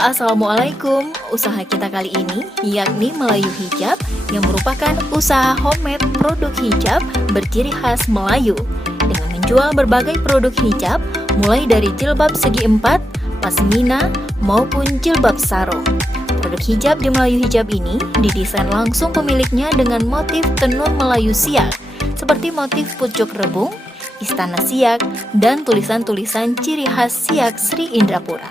Assalamualaikum. Usaha kita kali ini yakni Melayu Hijab yang merupakan usaha homemade produk hijab berciri khas Melayu dengan menjual berbagai produk hijab mulai dari jilbab segi empat, pasmina maupun jilbab sarung. Produk hijab di Melayu Hijab ini didesain langsung pemiliknya dengan motif tenun Melayu Siak seperti motif pucuk rebung, istana Siak, dan tulisan-tulisan ciri khas Siak Sri Indrapura.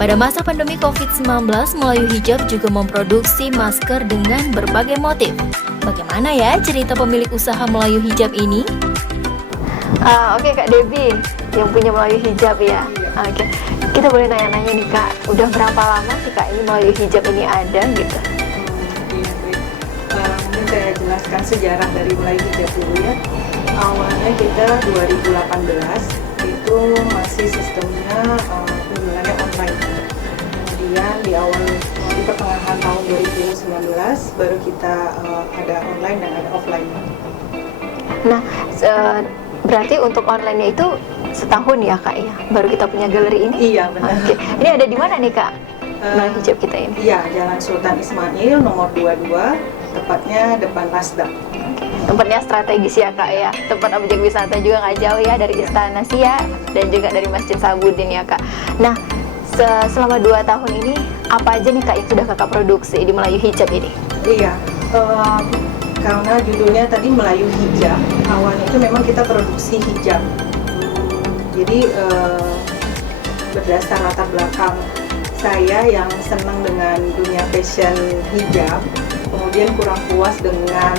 Pada masa pandemi COVID-19, Melayu Hijab juga memproduksi masker dengan berbagai motif. Bagaimana ya cerita pemilik usaha Melayu Hijab ini? Oke Kak Debbie, yang punya Melayu Hijab ya. Oke. Kita boleh nanya-nanya nih Kak, udah berapa lama sih Kak ini Melayu Hijab ini ada gitu? Iya, mungkin saya jelaskan sejarah dari Melayu Hijab dulu ya. Awalnya kita 2018 itu masih sistemnya penjualannya online. Kemudian di pertengahan tahun 2019 baru kita ada online dan ada offline. Nah, berarti untuk online-nya itu setahun ya Kak ya, baru kita punya galeri ini? Iya benar. Oke. Ini ada di mana nih Kak? Melayu Hijab kita ini? Iya, Jalan Sultan Ismail nomor 22, tepatnya depan Nasdaq. Tempatnya strategis ya Kak ya, tempat objek wisata juga nggak jauh ya dari Istana Siak dan juga dari Masjid Sabudin ya Kak. Nah, selama 2 tahun ini apa aja nih Kak yang sudah Kakak produksi di Melayu Hijab ini? Iya, karena judulnya tadi Melayu Hijab, awalnya itu memang kita produksi hijab. Jadi berdasar latar belakang saya yang senang dengan dunia fashion hijab, kemudian kurang puas dengan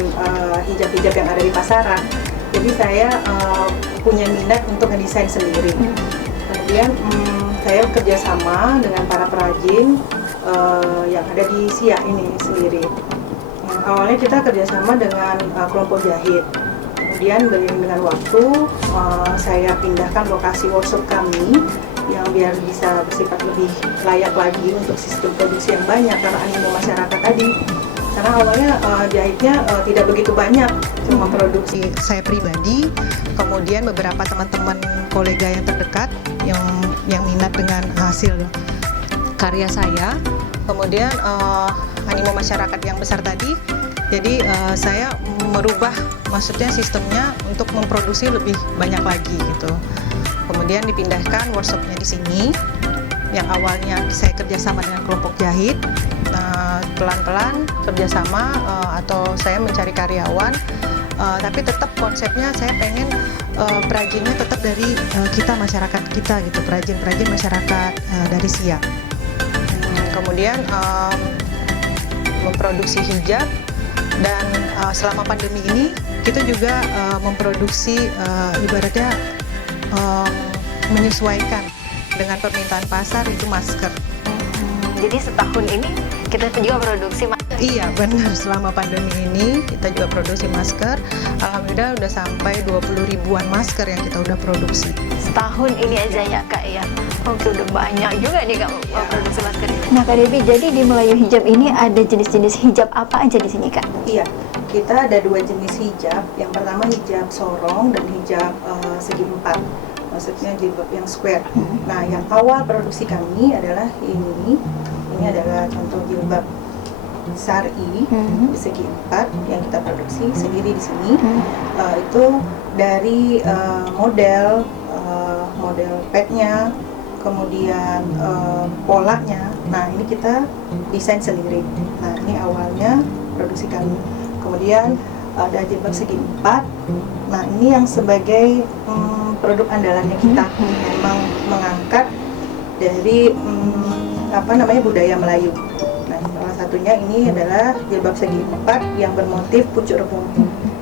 hijab-hijab yang ada di pasaran. Jadi saya punya minat untuk ngedesain sendiri. Kemudian saya kerjasama dengan para perajin yang ada di Siak ini sendiri. Awalnya kita kerjasama dengan kelompok jahit. Kemudian beriring dengan waktu, saya pindahkan lokasi workshop kami yang biar bisa bersifat lebih layak lagi untuk sistem produksi yang banyak karena animo masyarakat tadi. Karena awalnya jahitnya tidak begitu banyak, cuma produksi saya pribadi, kemudian beberapa teman-teman kolega yang terdekat yang minat dengan hasil karya saya, kemudian animo masyarakat yang besar tadi. Jadi saya merubah maksudnya sistemnya untuk memproduksi lebih banyak lagi gitu. Kemudian dipindahkan workshopnya di sini, yang awalnya saya kerjasama dengan kelompok jahit, pelan-pelan kerjasama atau saya mencari karyawan, tapi tetap konsepnya saya pengen perajinnya tetap dari kita masyarakat kita gitu, perajin masyarakat dari Siak. Kemudian memproduksi hijab dan selama pandemi ini kita juga memproduksi ibaratnya menyesuaikan dengan permintaan pasar itu masker. Jadi setahun ini kita juga produksi masker. Iya benar, selama pandemi ini kita juga produksi masker. Alhamdulillah udah sampai 20 ribuan masker yang kita udah produksi. Setahun ini aja ya Kak ya. Oke, udah banyak juga nih Kak produksi masker ini. Nah Kak Debbie, jadi di Melayu Hijab ini ada jenis-jenis hijab apa aja di sini Kak? Iya, kita ada 2 jenis hijab. Yang pertama hijab sorong dan hijab segi empat. Maksudnya jilbab yang square. Nah, yang awal produksi kami adalah ini adalah contoh jilbab syar'i segi empat yang kita produksi sendiri di sini. Itu dari model padnya, kemudian polanya. Nah, ini kita desain sendiri. Nah, ini awalnya produksi kami. Kemudian ada jilbab segi empat. Nah, ini yang sebagai produk andalannya kita, memang mengangkat dari budaya Melayu. Nah, salah satunya ini adalah jilbab segi empat yang bermotif pucuk rebung,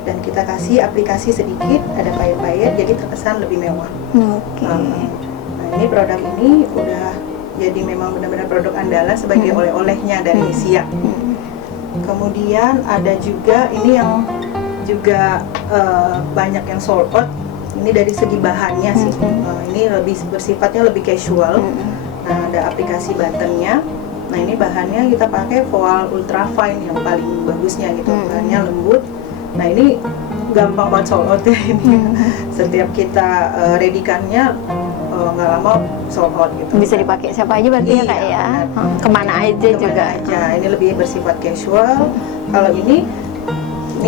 dan kita kasih aplikasi sedikit, ada payet-payet, jadi terkesan lebih mewah. Oke. Nah, ini produk ini udah jadi memang benar-benar produk andalan sebagai oleh-olehnya dari Siak. Kemudian ada juga ini yang juga banyak yang sold out. Ini dari segi bahannya sih. Ini lebih bersifatnya lebih casual. Nah, ada aplikasi buttonnya. Nah, ini bahannya kita pakai voile ultra fine yang paling bagusnya gitu. Bahannya lembut. Nah, ini gampang banget sold out ya ini. Setiap kita ready-kannya nggak lama sold out gitu. Bisa dipakai siapa aja berarti ya kak ya? Kemana aja juga? Aja. Ini lebih bersifat casual. Kalau ini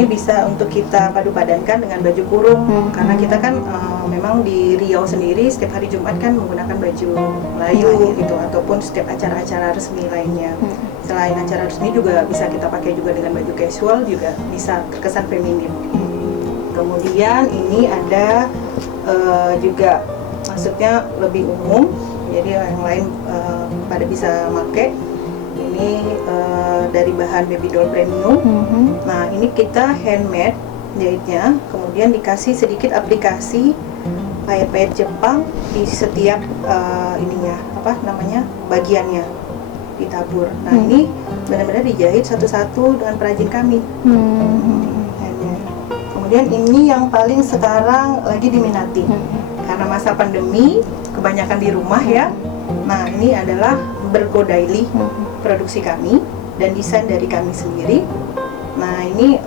bisa untuk kita padu-padankan dengan baju kurung, karena kita kan memang di Riau sendiri setiap hari Jumat kan menggunakan baju Melayu gitu, ataupun setiap acara-acara resmi lainnya. Selain acara resmi juga bisa kita pakai juga dengan baju casual, juga bisa terkesan feminim. Kemudian ini ada juga maksudnya lebih umum, jadi yang lain pada bisa pakai. Ini dari bahan baby doll premium. Nah, ini kita handmade jahitnya, kemudian dikasih sedikit aplikasi pahit-pahit Jepang di setiap ininya apa namanya bagiannya ditabur. Nah, ini benar-benar dijahit satu-satu dengan perajin kami. Kemudian ini yang paling sekarang lagi diminati karena masa pandemi kebanyakan di rumah ya. Nah, ini adalah Bergo Daily, produksi kami dan desain dari kami sendiri. Nah, ini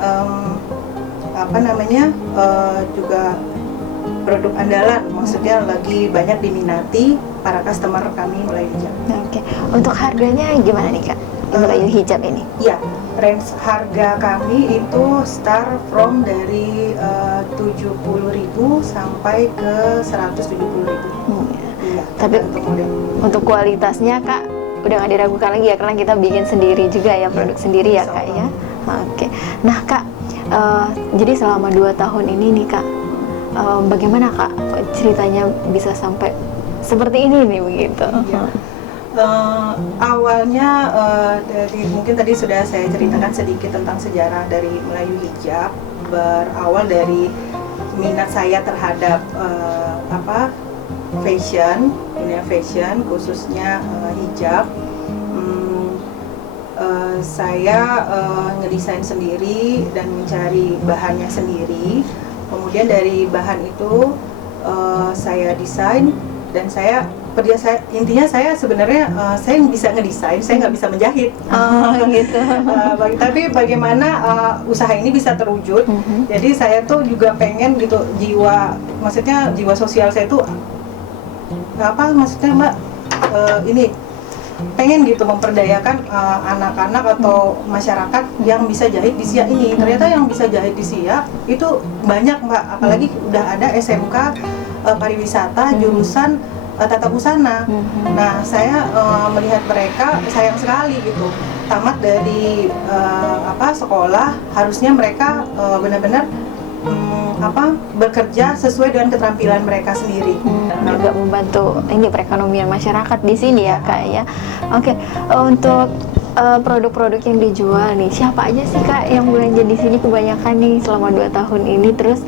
apa namanya juga produk andalan, maksudnya lagi banyak diminati para customer kami mulai hijab. Oke, untuk harganya gimana nih kak? Melayu hijab ini? Ya, range harga kami itu start from dari 70.000 sampai ke 170.000. Iya, tapi untuk kualitasnya kak udah nggak diragukan lagi ya, karena kita bikin sendiri juga ya, produk sendiri ya kak ya. Oke, nah kak, jadi selama 2 tahun ini nih kak, bagaimana kak ceritanya bisa sampai seperti ini nih begitu? Iya. Awalnya dari mungkin tadi sudah saya ceritakan sedikit tentang sejarah dari Melayu Hijab. Berawal dari minat saya terhadap fashion, dunia fashion khususnya hijab. Saya ngedesain sendiri dan mencari bahannya sendiri. Kemudian dari bahan itu saya desain dan intinya saya sebenarnya saya bisa ngedesain, saya nggak bisa menjahit. Gitu. Tapi bagaimana usaha ini bisa terwujud? Jadi saya tuh juga pengen gitu maksudnya jiwa sosial saya tuh maksudnya mbak ini pengen gitu memperdayakan anak-anak atau masyarakat yang bisa jahit di Siak ini. Ternyata yang bisa jahit di Siak itu banyak mbak, apalagi udah ada SMK pariwisata jurusan tata busana. Nah, saya melihat mereka sayang sekali gitu, tamat dari sekolah, harusnya mereka benar-benar bekerja sesuai dengan keterampilan mereka sendiri. Juga membantu ini perekonomian masyarakat di sini ya kak ya. Oke, untuk produk-produk yang dijual nih, siapa aja sih kak yang belanja di sini kebanyakan nih selama 2 tahun ini? Terus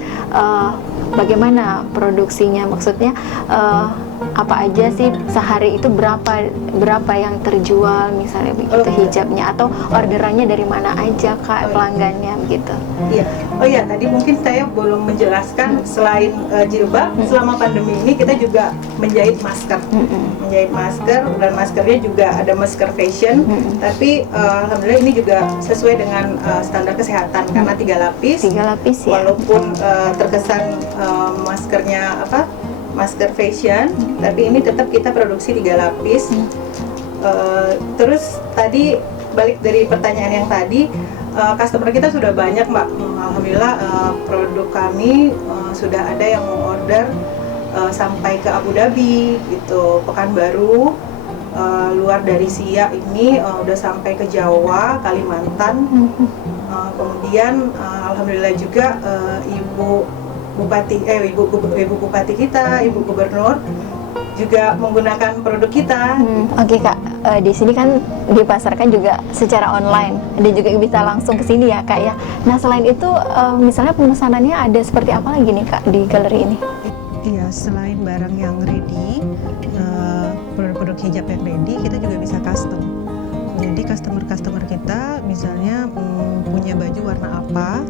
bagaimana produksinya? Maksudnya apa aja sih sehari itu berapa yang terjual misalnya begitu hijabnya, atau orderannya dari mana aja kak pelanggannya begitu? Iya. Oh iya, tadi mungkin saya belum menjelaskan selain jilbab, selama pandemi ini kita juga menjahit masker. Menjahit masker, dan maskernya juga ada masker fashion, tapi alhamdulillah ini juga sesuai dengan standar kesehatan karena 3 lapis. 3 lapis ya. Walaupun terkesan maskernya masker fashion, tapi ini tetap kita produksi 3 lapis. Terus tadi balik dari pertanyaan yang tadi, customer kita sudah banyak mbak. Alhamdulillah produk kami sudah ada yang mau order sampai ke Abu Dhabi gitu, Pekanbaru, luar dari Siak ini udah sampai ke Jawa, Kalimantan. Kemudian alhamdulillah juga Ibu Bupati kita, Ibu Gubernur juga menggunakan produk kita. Oke kak, di sini kan dipasarkan juga secara online dan juga bisa langsung ke sini ya kak ya. Nah selain itu misalnya pemesanannya ada seperti apa lagi nih kak di galeri ini? Iya, selain barang yang ready, produk hijab yang ready, kita juga bisa custom. Jadi customer kita misalnya punya baju warna apa,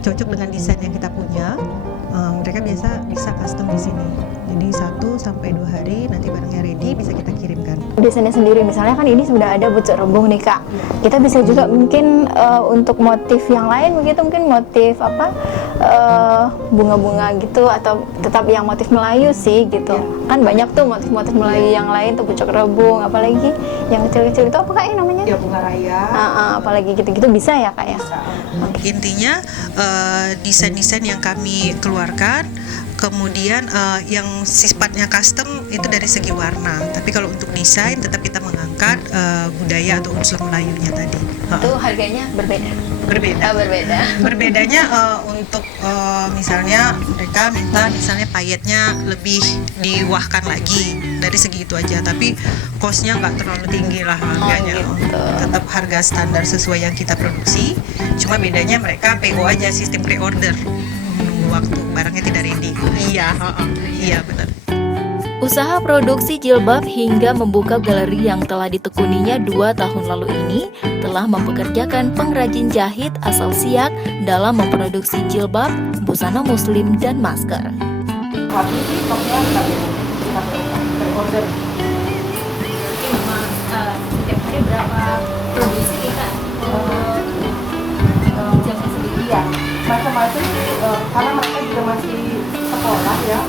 cocok dengan desain yang kita punya, mereka bisa custom di sini. Jadi 1-2 hari nanti barangnya ready bisa kita kirimkan. Desainnya sendiri, misalnya kan ini sudah ada bucek rebung nih Kak. Kita bisa juga mungkin untuk motif yang lain begitu, mungkin motif apa bunga-bunga gitu, atau tetap yang motif Melayu sih gitu. Kan banyak tuh motif-motif Melayu yang lain tuh, bucek rebung, apalagi yang kecil-kecil itu apa Kak ya namanya? Ya, bunga raya. Apalagi gitu-gitu bisa ya Kak ya? Bisa. Intinya desain-desain yang kami keluarkan, kemudian yang sifatnya custom itu dari segi warna. Tapi kalau untuk desain tetap kita mengangkat budaya atau unsur Melayunya tadi. Itu harganya berbeda. Berbedanya untuk misalnya mereka minta misalnya payetnya lebih diwahkan lagi, dari segi itu aja. Tapi costnya nggak terlalu tinggi lah harganya. Gitu. Tetap harga standar sesuai yang kita produksi. Cuma bedanya mereka PO aja, sistem pre-order. Menunggu waktu barangnya tidak ready. Iya benar. Usaha produksi jilbab hingga membuka galeri yang telah ditekuninya 2 tahun lalu ini telah mempekerjakan pengrajin jahit asal Siak dalam memproduksi jilbab, busana muslim, dan masker. Tapi sih stoknya kita pre-order. Jadi memang setiap hari berapa produksi nih Kak? Jamnya sendiri Iya, macam-macam karena mereka juga masih sekolah ya,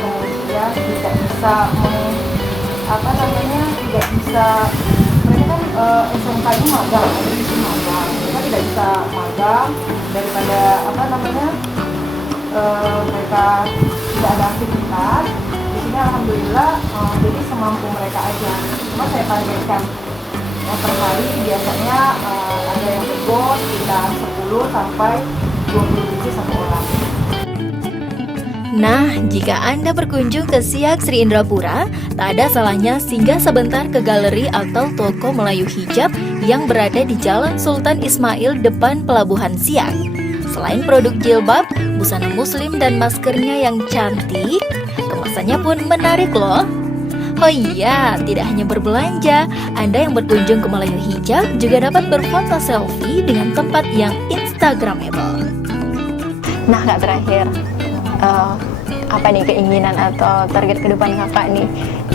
kemudian tidak bisa tidak bisa, mereka kan SMK-nya magang, ada di sini magang, mereka tidak bisa magang daripada mereka tidak ada aktivitas di sini. Alhamdulillah, jadi semampu mereka aja. Cuma saya targetkan per hari biasanya ada yang bebas sekitar 10 sampai 20 biji satu orang. Nah, jika Anda berkunjung ke Siak Sri Indrapura, tak ada salahnya singgah sebentar ke galeri atau toko Melayu hijab yang berada di Jalan Sultan Ismail depan Pelabuhan Siak. Selain produk jilbab, busana muslim dan maskernya yang cantik, kemasannya pun menarik loh. Oh iya, tidak hanya berbelanja, Anda yang berkunjung ke Melayu hijab juga dapat berfoto selfie dengan tempat yang instagramable. Nah Kak, terakhir apa nih keinginan atau target ke depan Kakak nih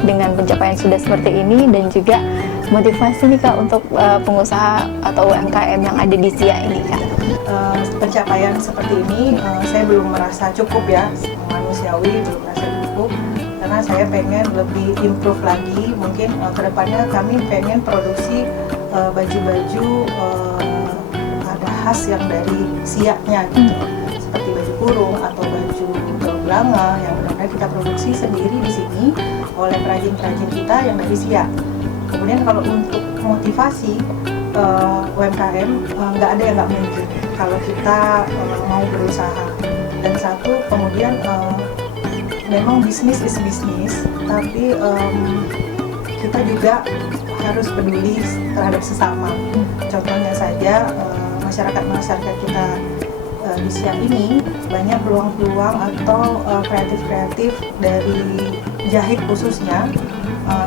dengan pencapaian sudah seperti ini, dan juga motivasi nih Kak untuk pengusaha atau UMKM yang ada di Siak ini Kak? Pencapaian seperti ini saya belum merasa cukup ya, manusiawi, belum merasa cukup, karena saya pengen lebih improve lagi. Mungkin kedepannya kami pengen produksi baju-baju ada khas yang dari Siaknya gitu, seperti baju kurung atau baju belanga yang benar-benar kita produksi sendiri di sini oleh perajin-perajin kita yang dari Siak. Kemudian kalau untuk motivasi UMKM, nggak ada yang nggak mungkin kalau kita mau berusaha. Dan satu, kemudian memang bisnis is bisnis, tapi kita juga harus peduli terhadap sesama. Contohnya saja masyarakat kita di Siak ini banyak peluang-peluang atau kreatif-kreatif dari jahit khususnya,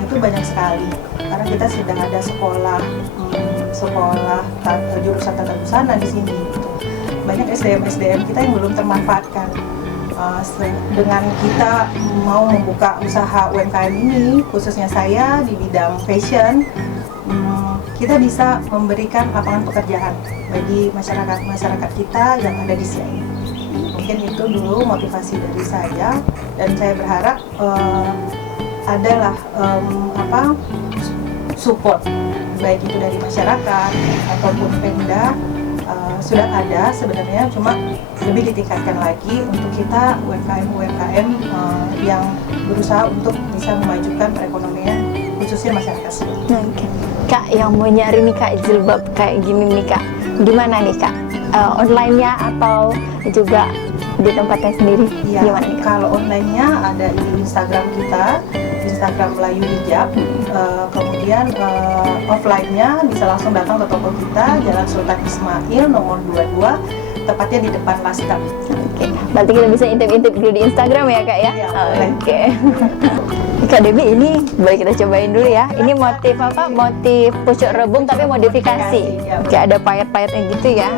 itu banyak sekali, karena kita sudah ada sekolah jurusan tata busana di sini gitu. Banyak SDM kita yang belum termanfaatkan. Dengan kita mau membuka usaha UMKM ini, khususnya saya di bidang fashion, kita bisa memberikan lapangan pekerjaan bagi masyarakat kita yang ada di sini. Mungkin itu dulu motivasi dari saya, dan saya berharap adalah support, baik itu dari masyarakat ataupun Pemda, sudah ada sebenarnya, cuma lebih ditingkatkan lagi untuk kita UMKM yang berusaha untuk bisa memajukan perekonomian khususnya masyarakat sini. Oke. Kak, yang mau nyari nih Kak jilbab kayak gini nih Kak, gimana nih Kak? Online-nya atau juga di tempatnya sendiri? Ya, gimana nih Kak? kalau online-nya ada di Instagram kita, Instagram Melayu Hijab. Kemudian offline-nya bisa langsung datang ke toko kita, Jalan Sultan Ismail nomor 22, tepatnya di depan Laskar. Oke, berarti kita bisa intip-intip dulu di Instagram ya kak ya? Iya, boleh. Oke. Kak Debbie, ini boleh kita cobain dulu ya. Ini motif apa? Motif pucuk rebung tapi modifikasi. Iya, Kayak ada payet-payetnya gitu ya.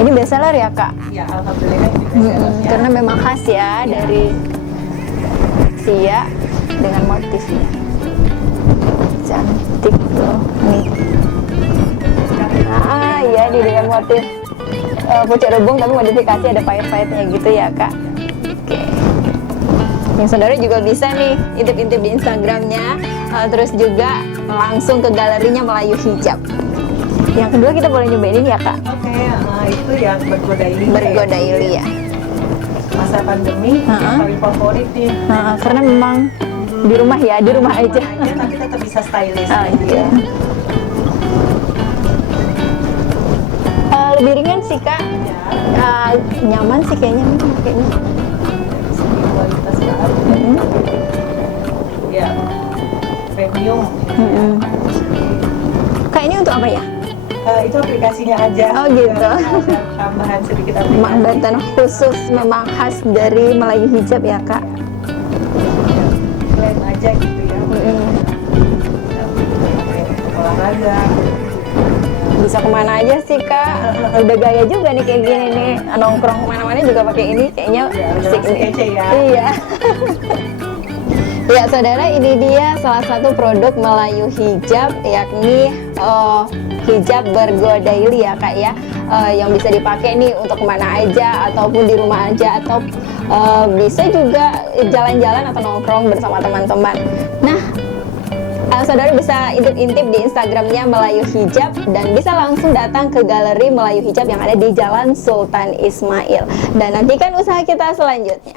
Ini bestseller ya kak? Ya, alhamdulillah ini bestsellernya. Karena memang khas ya dari Sia dengan motifnya. Cantik loh. Nih. Iya, di dengan motif pucuk rebung tapi modifikasi ada payet-payetnya gitu ya kak. Oke. Yang saudara juga bisa nih intip-intip di Instagramnya, terus juga langsung ke galerinya Melayu Hijab. Yang kedua kita boleh nyobain ini ya kak? Oke, itu yang bergodaili. Bergodaili ya. Masa pandemi yang paling favorit nih. Nah, karena memang di rumah ya, di rumah aja. Tapi tetap bisa stylish. Iya. Lebih ringan sih kak. Nyaman sih kayaknya nih pakainya. Segi kualitas baru. Ya, premium. Kak, ini untuk apa ya? Itu aplikasinya aja. Oh gitu. Ada tambahan sedikit aplikasi. Dan khusus memang khas dari Melayu Hijab ya kak. Klaim aja gitu ya. Olahraga. Bisa kemana aja sih kak? Udah gaya juga nih kayak gini nih. Nongkrong kemana-mana juga pakai ini kayaknya asik nih. Kece ya. Iya. Ya saudara, ini dia salah satu produk Melayu Hijab, yakni hijab bergodaili ya kak ya, yang bisa dipakai nih untuk kemana aja ataupun di rumah aja, atau bisa juga jalan-jalan atau nongkrong bersama teman-teman. Nah, saudara bisa intip-intip di Instagramnya Melayu Hijab dan bisa langsung datang ke galeri Melayu Hijab yang ada di Jalan Sultan Ismail. Dan nantikan usaha kita selanjutnya.